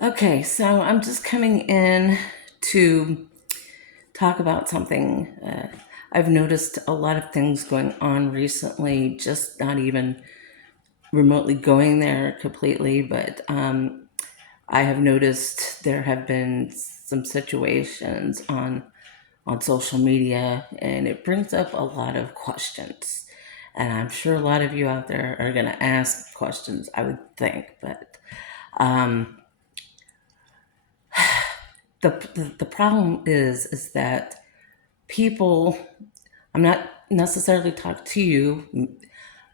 Okay, so I'm just coming in to talk about something. I've noticed a lot of things going on recently, just not even remotely going there completely, but I have noticed there have been some situations on social media, and it brings up a lot of questions. And I'm sure a lot of you out there are going to ask questions, I would think, but um, the problem is that people, I'm not necessarily talking to you,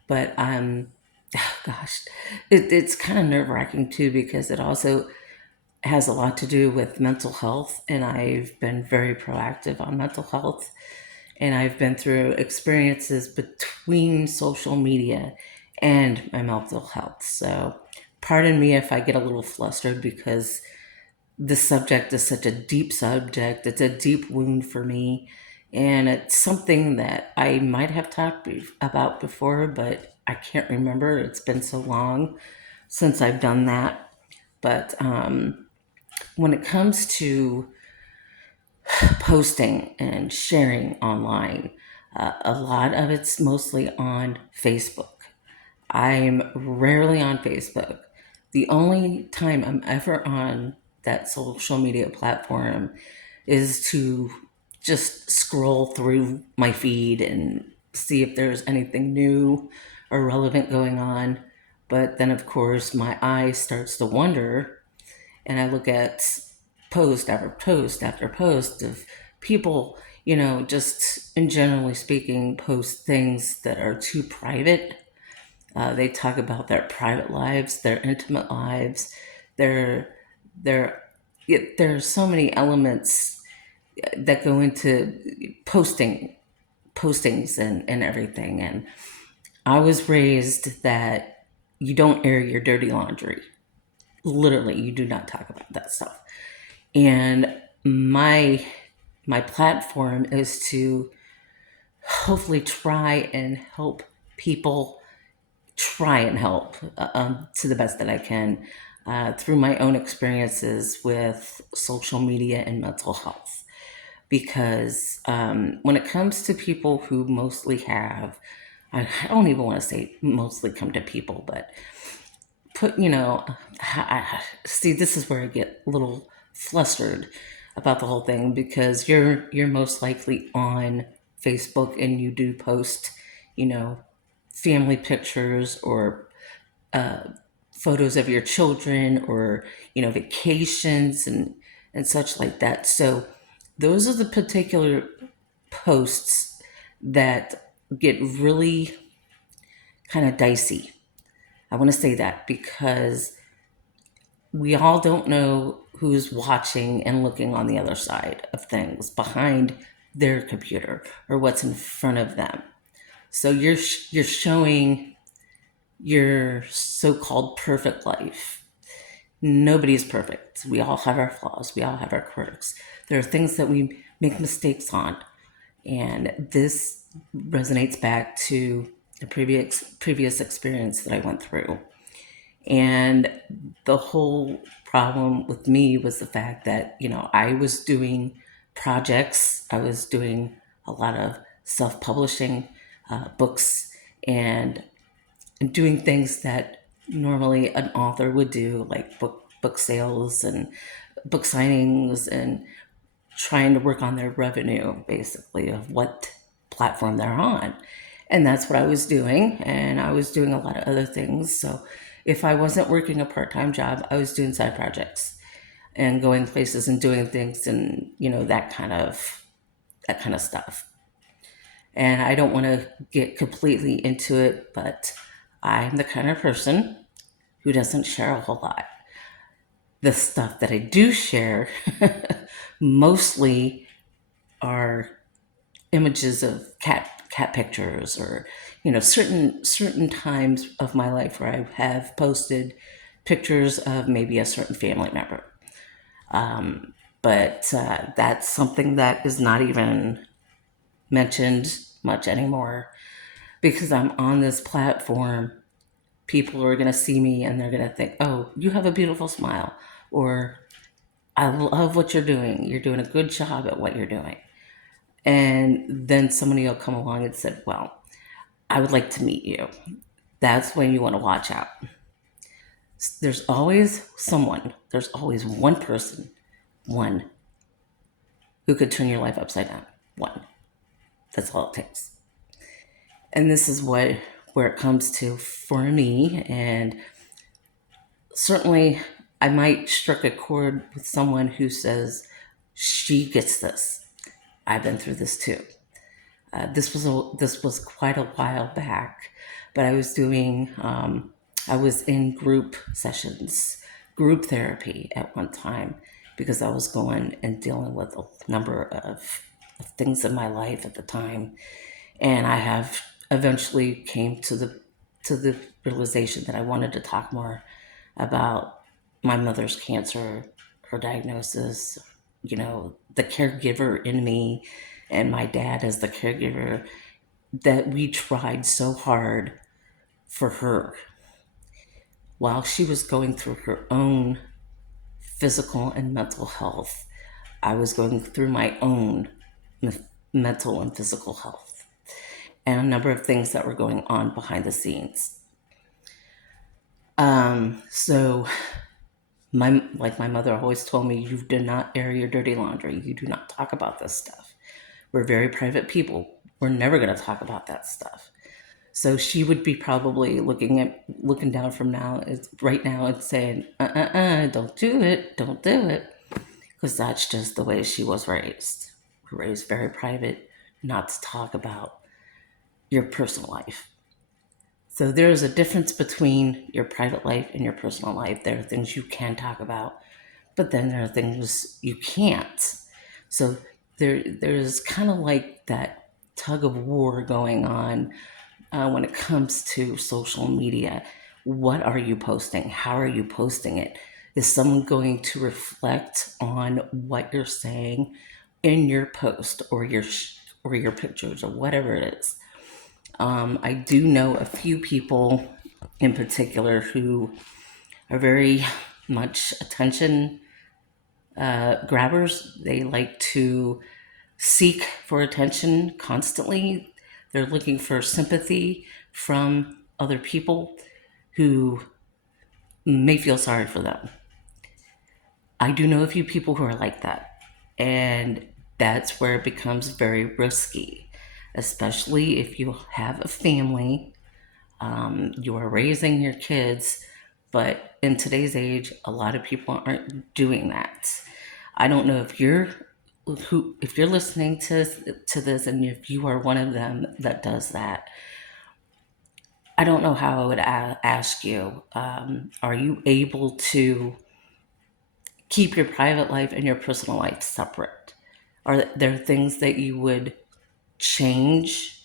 but gosh, it's kind of nerve wracking too, because it also has a lot to do with mental health, and I've been very proactive on mental health, and I've been through experiences between social media and my mental health. So pardon me if I get a little flustered, because the subject is such a deep subject. It's a deep wound for me. And it's something that I might have talked about before, but I can't remember. It's been so long since I've done that. But when it comes to posting and sharing online, a lot of it's mostly on Facebook. I'm rarely on Facebook. The only time I'm ever on that social media platform is to just scroll through my feed and see if there's anything new or relevant going on. But then, of course, my eye starts to wander, and I look at post after post after post of people, just in generally speaking, post things that are too private. They talk about their private lives, their intimate lives, their their. There are so many elements that go into postings and everything. And I was raised that you don't air your dirty laundry. Literally, you do not talk about that stuff. And my platform is to hopefully try and help people, try and help to the best that I can, through my own experiences with social media and mental health. Because when it comes to people who mostly have, I don't even want to say mostly come to people, but put, see, this is where I get a little flustered about the whole thing, because you're most likely on Facebook and you do post, you know, family pictures or photos of your children, or vacations and such like that. So those are the particular posts that get really kind of dicey. I want to say that because we all don't know who's watching and looking on the other side of things behind their computer or what's in front of them. So you're showing your so-called perfect life. Nobody's perfect. We all have our flaws. We all have our quirks. There are things that we make mistakes on, and this resonates back to the previous experience that I went through. And the whole problem with me was the fact that, I was doing projects, I was doing a lot of self publishing, books, and doing things that normally an author would do, like book sales and book signings, and trying to work on their revenue, basically, of what platform they're on. And that's what I was doing. And I was doing a lot of other things. So if I wasn't working a part time job, I was doing side projects and going places and doing things, and that kind of stuff. And I don't want to get completely into it, but I'm the kind of person who doesn't share a whole lot. The stuff that I do share mostly are images of cat pictures, or certain times of my life where I have posted pictures of maybe a certain family member. But that's something that is not even mentioned much anymore, because I'm on this platform people are going to see me and they're going to think, oh, you have a beautiful smile, or I love what you're doing. You're doing a good job at what you're doing. And then somebody will come along and said, well, I would like to meet you. That's when you want to watch out. There's always someone, there's always one person, one, who could turn your life upside down. One. That's all it takes. And this is where it comes to for me. And certainly I might strike a chord with someone who says, she gets this. I've been through this too. This was quite a while back, but I was in group sessions, group therapy at one time, because I was going and dealing with a number of things in my life at the time, and I have eventually came to the realization that I wanted to talk more about my mother's cancer, her diagnosis, the caregiver in me, and my dad as the caregiver, that we tried so hard for her while she was going through her own physical and mental health. I was going through my own mental and physical health, and a number of things that were going on behind the scenes. So my mother always told me, you do not air your dirty laundry. You do not talk about this stuff. We're very private people. We're never going to talk about that stuff. So she would be probably looking down from right now and saying, don't do it, don't do it, because that's just the way she was raised. Raised very private, not to talk about your personal life. So there's a difference between your private life and your personal life. There are things you can talk about, but then there are things you can't. So there's kind of like that tug of war going on when it comes to social media. What are you posting? How are you posting it? Is someone going to reflect on what you're saying in your post or your pictures or whatever it is? I do know a few people in particular who are very much attention grabbers. They like to seek for attention constantly. They're looking for sympathy from other people who may feel sorry for them. I do know a few people who are like that. And that's where it becomes very risky, especially if you have a family, you are raising your kids. But in today's age, a lot of people aren't doing that. I don't know if you're listening to this and if you are one of them that does that. I don't know how I would ask you. Are you able to keep your private life and your personal life separate? Are there things that you would change?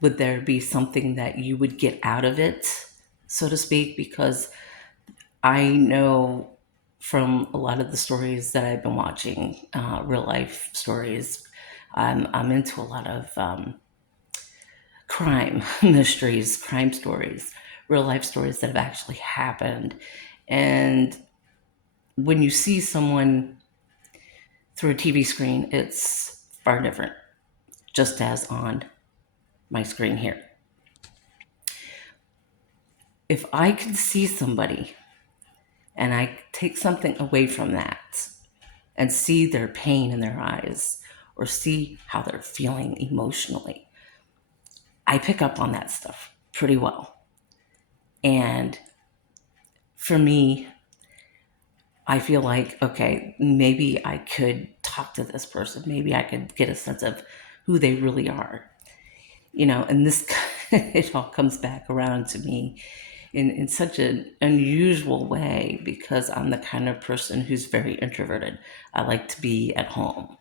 Would there be something that you would get out of it, so to speak? Because I know from a lot of the stories that I've been watching, real life stories, I'm into a lot of crime mysteries, crime stories, real life stories that have actually happened. And when you see someone through a TV screen, it's far different, just as on my screen here. If I could see somebody and I take something away from that and see their pain in their eyes or see how they're feeling emotionally, I pick up on that stuff pretty well. And for me, I feel like, okay, maybe I could talk to this person. Maybe I could get a sense of who they really are. And this, it all comes back around to me in such an unusual way because I'm the kind of person who's very introverted. I like to be at home,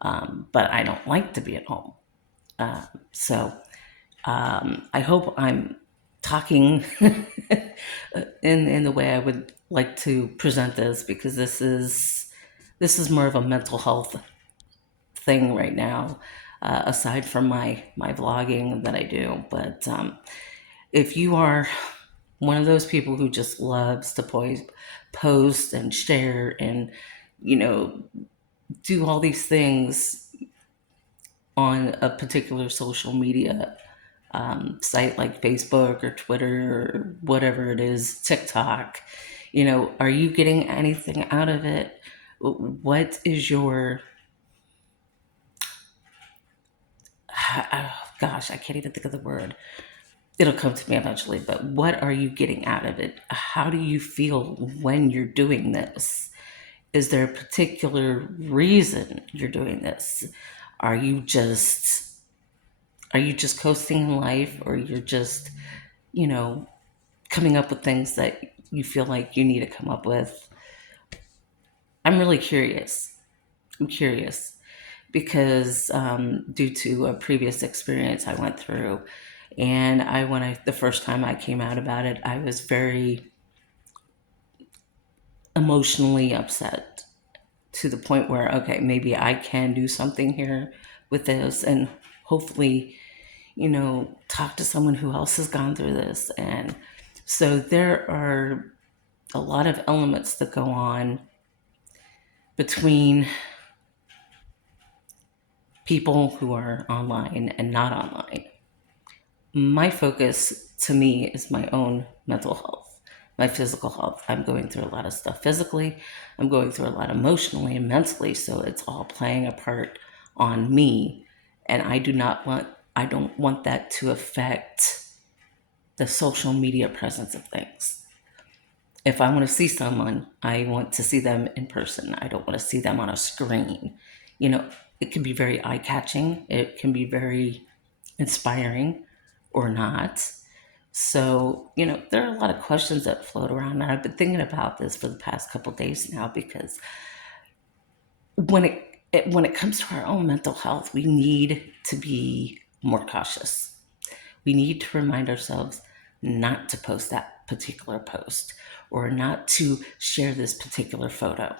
but I don't like to be at home. So I hope I'm talking in the way I would like to present this, because this is more of a mental health thing right now, aside from my vlogging that I do. But If you are one of those people who just loves to post and share and, you know, do all these things on a particular social media site like Facebook or Twitter or whatever it is, TikTok, are you getting anything out of it? What is your, oh gosh, I can't even think of the word. It'll come to me eventually, but what are you getting out of it? How do you feel when you're doing this? Is there a particular reason you're doing this? Are you just are you just coasting in life, or you're just, you know, coming up with things that you feel like you need to come up with? I'm really curious. I'm curious because due to a previous experience I went through, and the first time I came out about it, I was very emotionally upset to the point where, okay, maybe I can do something here with this, and hopefully, talk to someone who else has gone through this. And so there are a lot of elements that go on between people who are online and not online. My focus to me is my own mental health, my physical health. I'm going through a lot of stuff physically, I'm going through a lot emotionally and mentally, so it's all playing a part on me. And I don't want that to affect the social media presence of things. If I want to see someone, I want to see them in person. I don't want to see them on a screen. You know, it can be very eye catching, it can be very inspiring or not. So, there are a lot of questions that float around. And I've been thinking about this for the past couple of days now, because when it comes to our own mental health, we need to be more cautious. We need to remind ourselves not to post that particular post, or not to share this particular photo,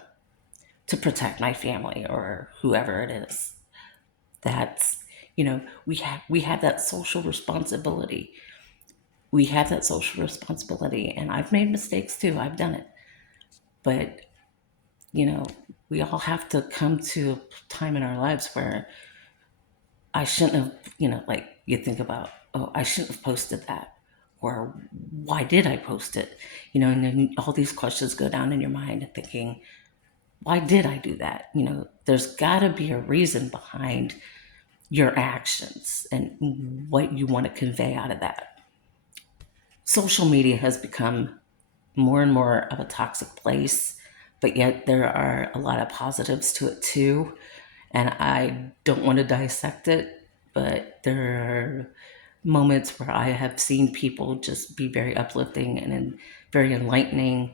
to protect my family or whoever it is. That's, we have that social responsibility. We have that social responsibility, and I've made mistakes too. I've done it. But, you know, we all have to come to a time in our lives where I shouldn't have, like you think about, oh, I shouldn't have posted that. Or why did I post it? And then all these questions go down in your mind, thinking, why did I do that? There's got to be a reason behind your actions and what you want to convey out of that. Social media has become more and more of a toxic place, but yet there are a lot of positives to it too. And I don't want to dissect it, but there are moments where I have seen people just be very uplifting and very enlightening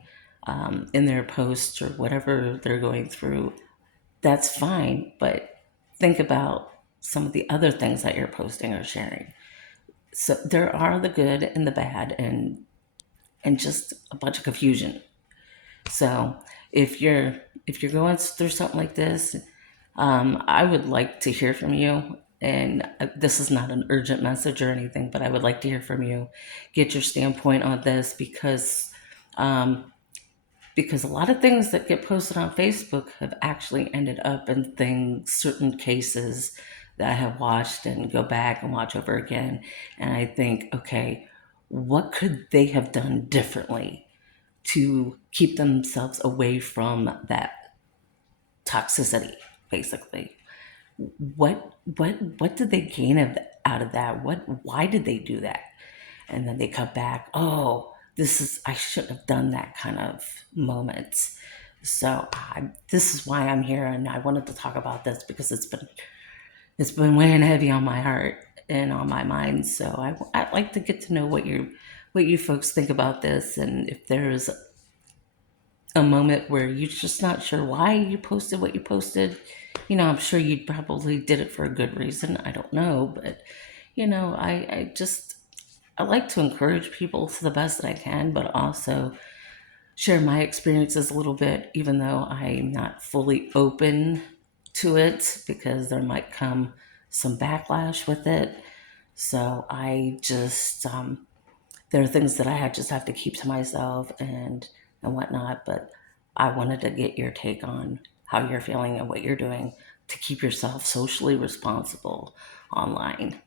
in their posts or whatever they're going through. That's fine, but think about some of the other things that you're posting or sharing. So there are the good and the bad, and just a bunch of confusion. So if you're going through something like this, I would like to hear from you. And this is not an urgent message or anything, but I would like to hear from you, get your standpoint on this, um, because a lot of things that get posted on Facebook have actually ended up in certain cases that I have watched and go back and watch over again. And I think, okay, what could they have done differently to keep themselves away from that toxicity, basically? What did they gain out of that? Why did they do that? And then they come back, oh, I shouldn't have done that kind of moment. So this is why I'm here, and I wanted to talk about this because it's been weighing heavy on my heart and on my mind. So I'd like to get to know what you folks think about this, and if there's a moment where you're just not sure why you posted what you posted. I'm sure you probably did it for a good reason. I don't know, but I like to encourage people to the best that I can, but also share my experiences a little bit, even though I'm not fully open to it, because there might come some backlash with it. So I just there are things that I just have to keep to myself and whatnot. But I wanted to get your take on how you're feeling and what you're doing to keep yourself socially responsible online.